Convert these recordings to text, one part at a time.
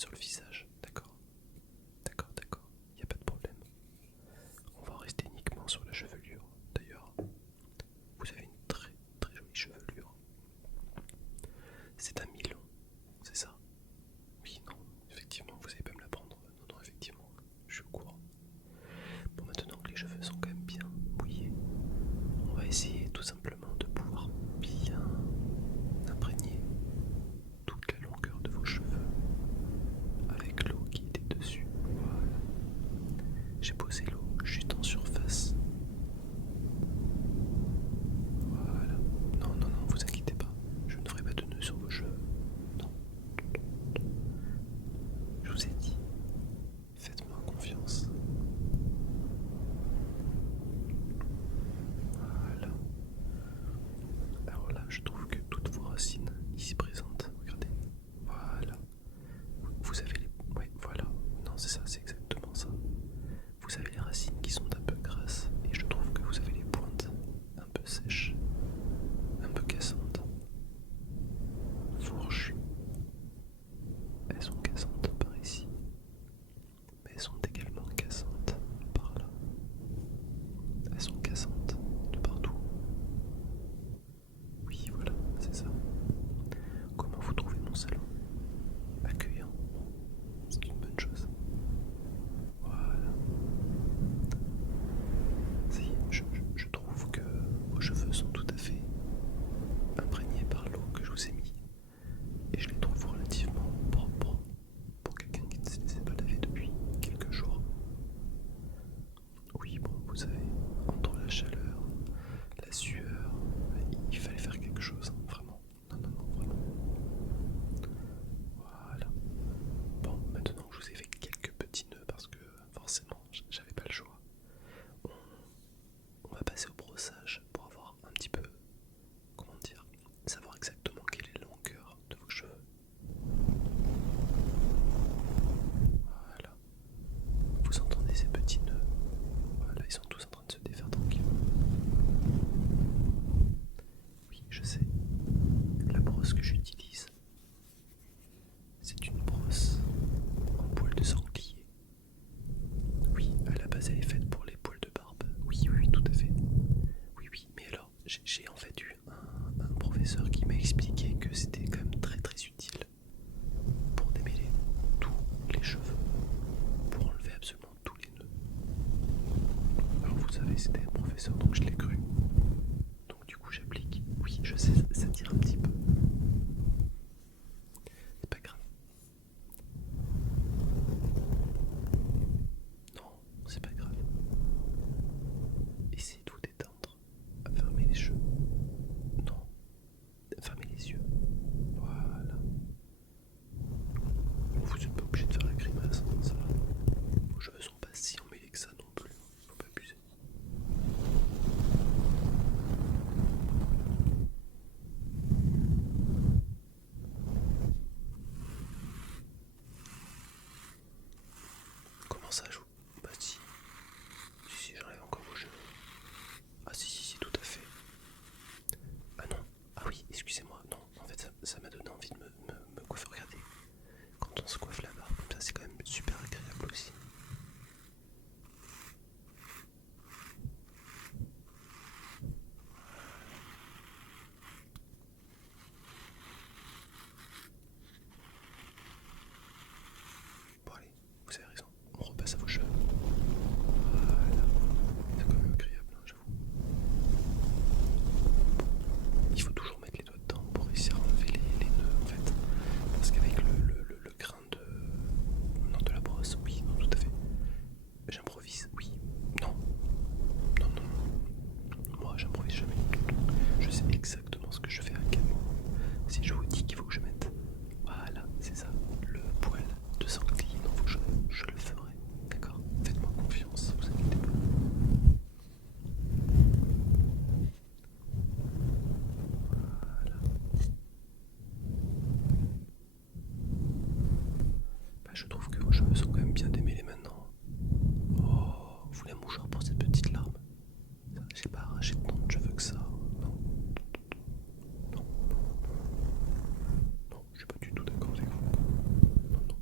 sur le visage, d'accord? D'accord, d'accord, il n'y a pas de problème. On va rester uniquement sur la chevelure. D'ailleurs, vous avez une très très jolie chevelure. C'est un mi-long, c'est ça? Oui, non, effectivement, vous n'allez pas me la prendre. Non, non, effectivement, je suis au courant. Bon, maintenant que les cheveux sont quand même bien mouillés, on va essayer tout simplement de pouvoir bien imprégner toute la longueur de vos cheveux avec l'eau qui était dessus. Voilà. J'ai posé l'eau juste en surface. Voilà. Non, non, non, vous inquiétez pas. Je ne ferai pas de nœuds sur vos cheveux. Non. Je vous ai dit, faites-moi confiance. Voilà. Alors là, je trouve que toutes vos racines ici présentes, regardez. Voilà. Vous avez les... Ouais, voilà. Non, c'est ça, c'est exactement ça. Vous avez les racines qui sont un peu grasses et je trouve que vous avez les pointes un peu sèches, un peu cassantes, fourchues. Elles sont cassantes par ici, mais elles sont également cassantes par là. Elles sont cassantes de partout. Oui, voilà, c'est ça. Comment vous trouvez mon salon? Accueillant, c'est une bonne chose. Voilà. Si, je trouve que vos cheveux sont tout à fait imprégnés par l'eau que je vous ai mis. Et je les trouve relativement propres pour quelqu'un qui ne s'est pas lavé depuis quelques jours. Oui, bon, vous savez, entre la chaleur, la sueur, il fallait faire quelque chose, hein, vraiment. Non, non, non, vraiment. Voilà. Bon, maintenant que je vous ai fait quelques petits nœuds parce que forcément, j'avais pas le choix. On va passer au brossage pour avoir un petit peu, comment dire, savoir exactement quelle est la longueur de vos cheveux. Voilà. Vous entendez ces petits nœuds? Voilà, ils sont tous en train de se défaire tranquillement. Oui, je sais. La brosse que j'utilise, c'est une brosse en poil de sanglier. Oui, à la base elle est faite pour les poils de barbe. Oui, oui, oui, tout à fait. Oui, oui, mais alors j'ai en fait eu un professeur qui m'a expliqué que c'était quand même très très utile pour démêler tous les cheveux, pour enlever absolument tous les nœuds. Alors vous savez, c'était un professeur donc je l'ai cru. Donc du coup j'applique. Oui, je sais, ça tire un petit peu. C'est pas grave. Non, c'est pas grave. Essayez de vous détendre. Fermez les yeux. Non. Fermez les yeux. Voilà. Vous n'êtes pas obligé de faire la grimace, hein, ça va. Vos cheveux sont pas si emmêlés que ça non plus. Faut pas abuser. Comment ça joue? Bah si. Si, j'enlève encore vos cheveux. Ah si, tout à fait. Ah non. Ah oui, excusez-moi. Non, en fait, ça m'a donné envie de me coiffer. Regardez. Quand on se coiffe la barbe comme ça, c'est quand même super agréable aussi. Bon allez, vous avez raison. On repasse à vos cheveux. Voilà. C'est quand même agréable, hein, j'avoue. Il faut toujours mettre les doigts dedans pour réussir à enlever les nœuds en fait. Parce qu'avec le grain non, de la brosse, oui, non, tout à fait. J'improvise, oui. Non. Non, non, non. Moi, j'improvise jamais. Je sais exactement ce que je fais à quel moment. Si je vous dis qu'il faut que je mette, voilà, c'est ça, le poil de sanglier dans vos cheveux, je le ferai. D'accord? Faites-moi confiance, vous inquiétez pas. Voilà. Bah, je trouve que vos cheveux sont quand même bien démêlés maintenant. Oh, vous voulez un mouchoir pour cette petite larme? J'ai pas arraché tant de cheveux que ça. Non. Non. Non, je suis pas du tout d'accord avec vous. Non, non.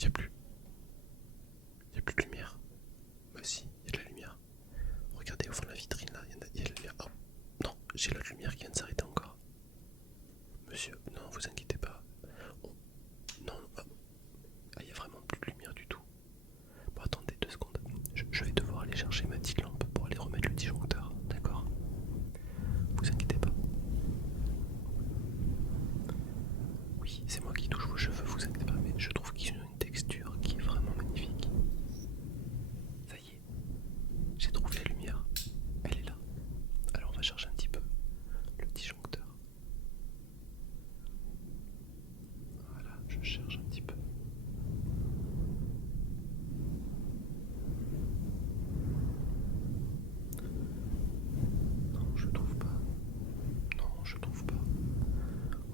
Il n'y a plus. Il n'y a plus de lumière. Bah si, il y a de la lumière. Regardez au fond de la vitrine là, il y a de la lumière. Oh non, j'ai l'autre lumière qui vient de s'arrêter encore. Monsieur, non, vous inquiétez pas. Oh, non, il n'y a vraiment plus de lumière du tout. Bon, attendez 2 secondes. Je vais devoir aller chercher ma petite lampe pour aller remettre le disjoncteur, d'accord? Vous inquiétez pas. Oui, c'est moi qui touche vos cheveux, vous inquiétez pas, mais je trouve qu'ils ont une texture qui est vraiment magnifique. Ça y est, j'ai trouvé la lumière. Elle est là. Alors on va chercher un petit peu le disjoncteur. Voilà, je cherche un petit peu. Non, je trouve pas. Non, je trouve pas.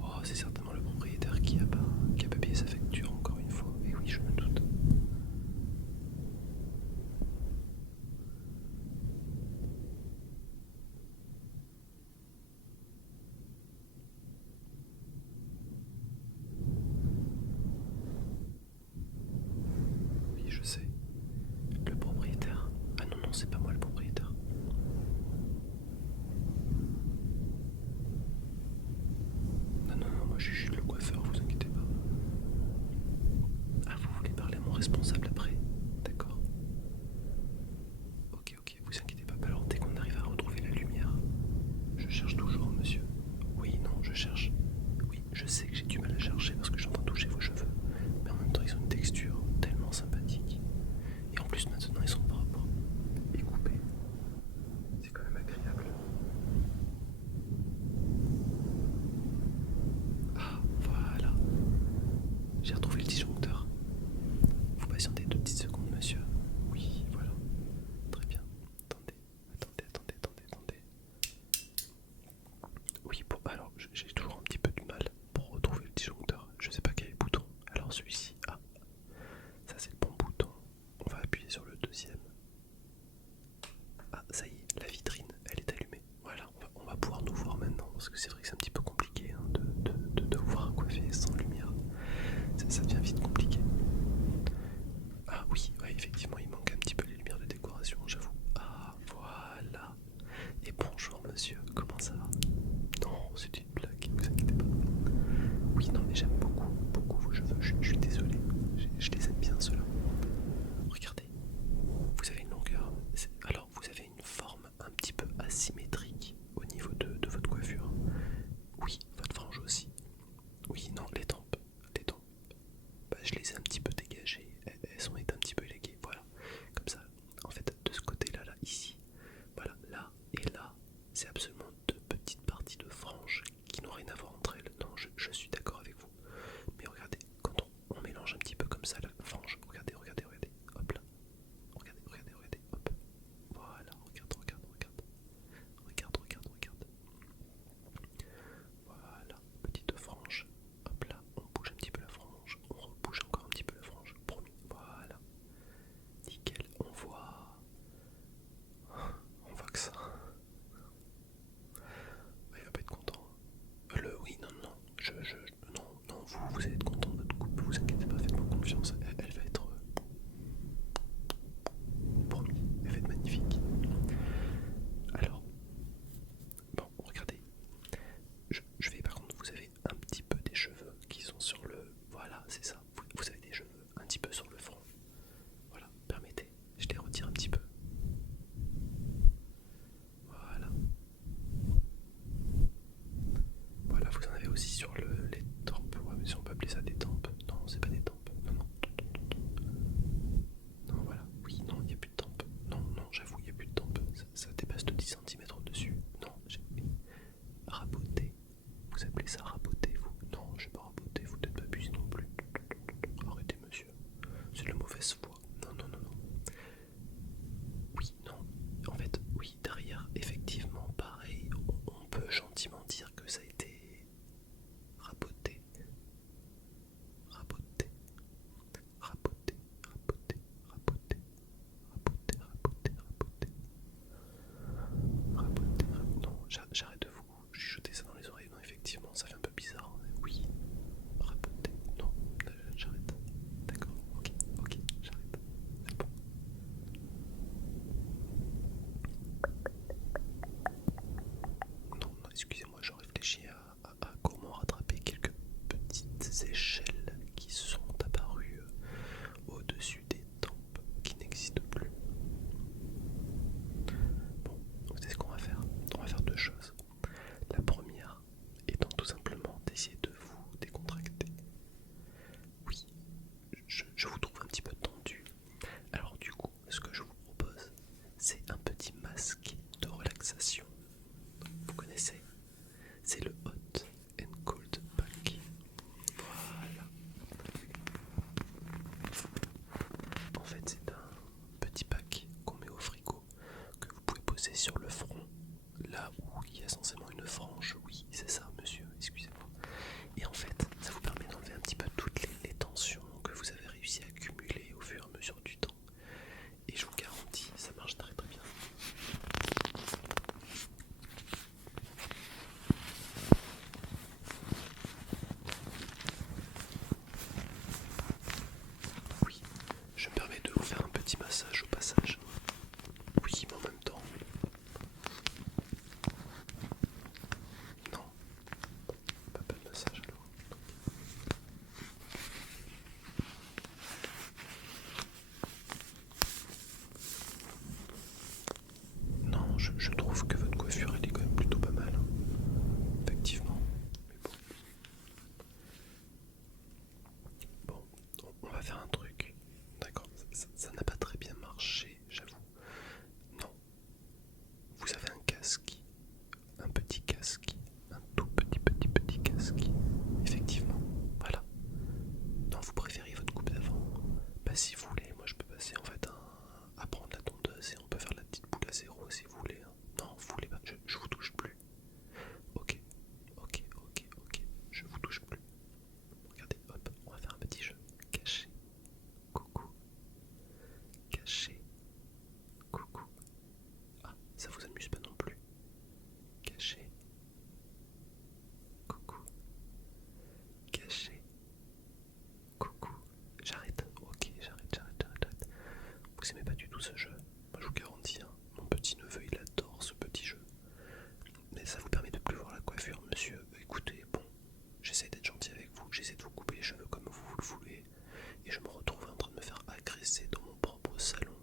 Oh, c'est certainement le propriétaire qui a pas payé sa facture encore une fois. Et oui, je me doute. Oui, je sais. Le propriétaire. Ah non, non, c'est pas moi le propriétaire. Non, non, non, moi je suis juste le coiffeur, vous inquiétez pas. Ah, vous voulez parler à mon responsable après? D'accord. Ok, ok, vous inquiétez pas. Alors, dès qu'on arrive à retrouver la lumière, je cherche toujours, monsieur. Oui, non, je cherche. Oui, je sais que j'ai du mal à chercher parce que je suis en train de toucher vos cheveux. Mais en même temps, ils ont une texture tellement sympathique. Et en plus, maintenant, ils sont propres et coupés. C'est quand même agréable. Ah, voilà. J'ai retrouvé le disjoncteur. Vous patientez 2 petites secondes, monsieur. Oui, voilà. Très bien. Attendez. Oui, bon, alors j'ai toujours un petit peu du mal pour retrouver le disjoncteur. Je sais pas quel est le bouton. Alors celui-ci, ah, ça c'est le bon bouton. On va appuyer sur le deuxième. Ah, ça y est, la vitrine, elle est allumée. Voilà, on va pouvoir nous voir maintenant. Parce que c'est vrai que c'est un petit peu compliqué hein, de voir coiffer sans lumière. Ça devient vite compliqué. Ah oui, ouais, effectivement, il manque un petit peu les lumières de décoration, j'avoue. Ah, voilà. Et bonjour monsieur, comment ça va? Non, c'est une blague, vous inquiétez pas. Oui, non, mais j'aime beaucoup vos cheveux, je suis désolé. Je les aime bien ceux-là. Regardez, vous avez une longueur. Alors, vous avez une forme un petit peu asymétrique au niveau de votre coiffure. Oui, votre frange aussi. Oui, non, les tempes. Les tempes. Bah, je les ai un petit peu dégagées. Elles ont été un petit peu élaguées. Voilà. Comme ça, en fait, de ce côté-là, là, ici. Voilà, là et là. C'est absolument 2 petites parties de franges qui n'ont rien à voir entre elles. Non, je suis d'accord avec vous. Mais regardez, quand on mélange un petit peu comme ça la frange, regardez, hop là. Regardez, hop. Voilà, regarde. Voilà, petite frange. Hop là, on bouge un petit peu la frange. On rebouge encore un petit peu la frange. Promis. Voilà. Nickel, on voit que ça. Il va pas être content. Oui, non, non, vous allez être content de votre coupe, vous inquiétez pas, faites-moi confiance, elle va être promis, elle va être magnifique. Alors, bon, regardez, je vais par contre, vous avez un petit peu des cheveux qui sont sur le, voilà, c'est ça, vous avez des cheveux un petit peu sur le front, voilà, permettez, je les retire un petit peu, voilà. Voilà, vous en avez aussi sur les tempes. Ouais, mais si on peut appeler ça des tempes. Non, c'est pas des tempes. Non. faire un truc. D'accord, ça n'a pas très bien marché, j'avoue. Non, vous avez un casque, un petit casque, un tout petit casque. Effectivement, voilà. Non, vous préférez votre coupe d'avant. Bah si vous voulez, moi je peux passer en fait à prendre la tondeuse et on peut faire la petite boule à zéro si vous voulez. Hein. Non, vous voulez pas, je vous touche plus. Ok, je vous touche plus. Regardez, hop, on va faire un petit jeu. Caché, coucou, caché, coucou. Ah, ça vous amuse pas non plus. Caché, coucou, caché, coucou. J'arrête, ok, j'arrête. Vous aimez pas du tout ce jeu. Moi je vous garantis, hein, mon petit neveu il adore ce petit jeu. Mais ça vous permet de plus voir la coiffure, monsieur. Écoutez, bon, j'essaie d'être gentil avec vous, j'essaie de vous couper les cheveux comme vous le voulez. Et je me retrouve en train de me faire agresser dans mon propre salon.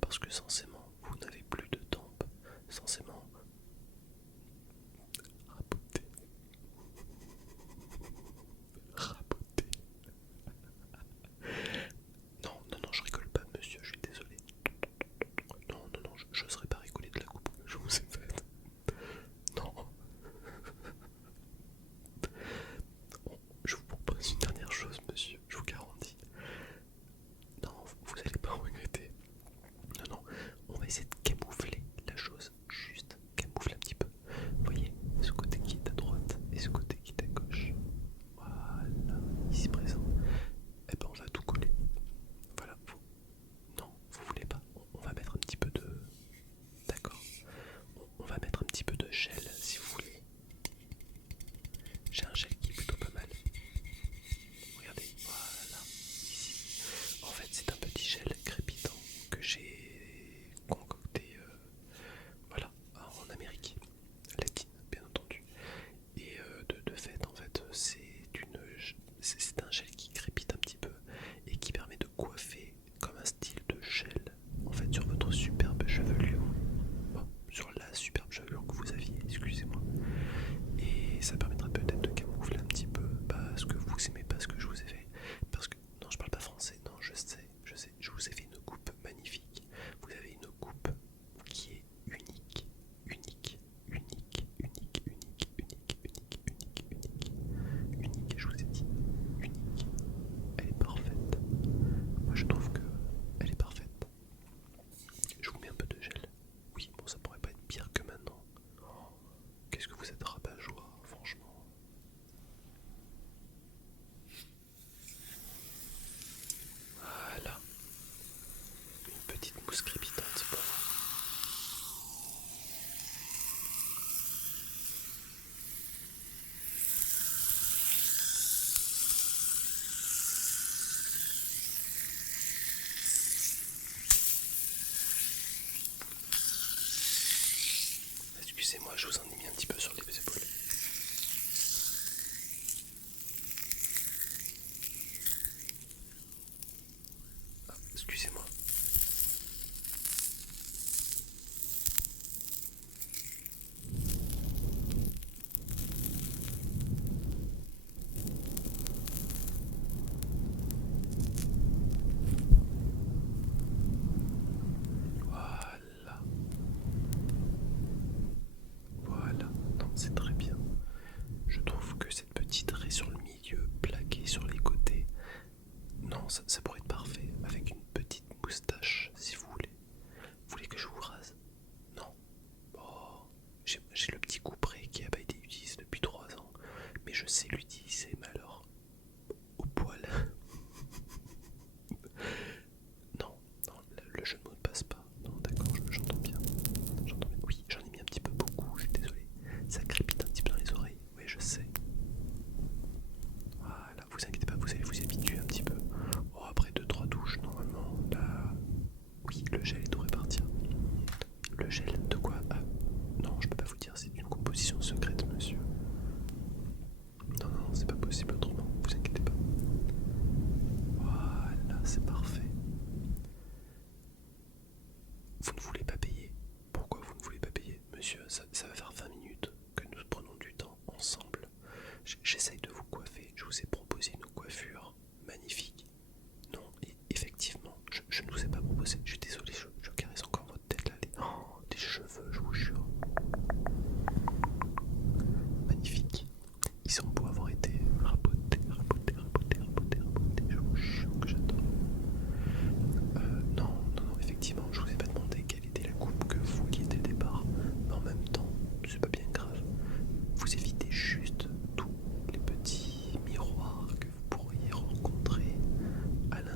Parce que censément, vous n'avez plus de tempe. Censément, raboter. Raboter. Non, je rigole pas, monsieur, je suis désolé. Non, je serais pas rigolé de la coupe que je vous ai faite. Non. Bon, je vous propose une dernière chose, monsieur, je vous garantis. Non, vous allez pas regretter. Non, on va essayer de camoufler la chose, juste camoufler un petit peu. Vous voyez, ce côté qui est à droite et ce côté qui est à gauche. Voilà, ici présent. Et ben on va tout coller. Voilà, non, vous voulez pas. On va mettre un petit peu de... D'accord. On va mettre un petit peu de gel si vous voulez. J'ai un gel qui est plutôt pas mal. Regardez, voilà, ici. En fait, c'est un petit gel crépitant que j'ai concocté, voilà, en Amérique latine, bien entendu. Et de fait, en fait, c'est un gel qui crépite un petit peu et qui permet de coiffer comme un style de gel, en fait, sur votre superbe chevelure. Bon, sur la superbe chevelure que vous aviez, excusez-moi. Et ça permettra peut-être de camoufler un petit peu ce que vous aimez pas ce que je vous ai fait. Parce que, non, je parle pas français, non, je sais, je vous ai fait une coupe magnifique. Vous avez une coupe qui est unique, je vous ai dit, unique. Elle est parfaite. Moi je trouve que elle est parfaite. Je vous mets un peu de gel. Oui, bon, ça pourrait pas être pire que maintenant. Oh, qu'est-ce que vous êtes rabat-joie, franchement. Voilà, une petite mousse crépitante pour vous. Excusez-moi, je vous en ai mis un petit peu sur les épaules. Ah, excusez-moi. Voilà. Voilà. Non, c'est très bien. Je trouve que cette petite raie sur le milieu, plaquée sur les côtés, non, ça pourrait être parfait avec une petite moustache si vous voulez. Vous voulez que je vous rase? Non. Oh, j'ai le petit couperet qui n'a pas été utilisé depuis 3 ans, mais je sais l'utiliser, mais alors au poil. Non, le jeu de mots ne passe pas. Non, d'accord, j'entends bien. J'entends bien. Oui, j'en ai mis un petit peu beaucoup, je suis désolé. Ça crépite un petit peu dans les oreilles, oui, je sais. Voilà, vous inquiétez pas, vous allez vous y habituer un petit peu. Oh, après 2-3 douches, normalement, là... Oui, le gel devrait partir. Le gel de quoi? Ah, non, je peux pas vous dire, c'est une composition secrète, monsieur. Non, c'est pas possible autrement, vous inquiétez pas. Voilà, c'est parfait. Vous ne voulez pas payer? Pourquoi vous ne voulez pas payer? Monsieur, ça va faire 20 minutes que nous prenons du temps ensemble. J'essaye de vous coiffer, je vous ai proposé une coiffure magnifique. Non,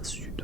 insu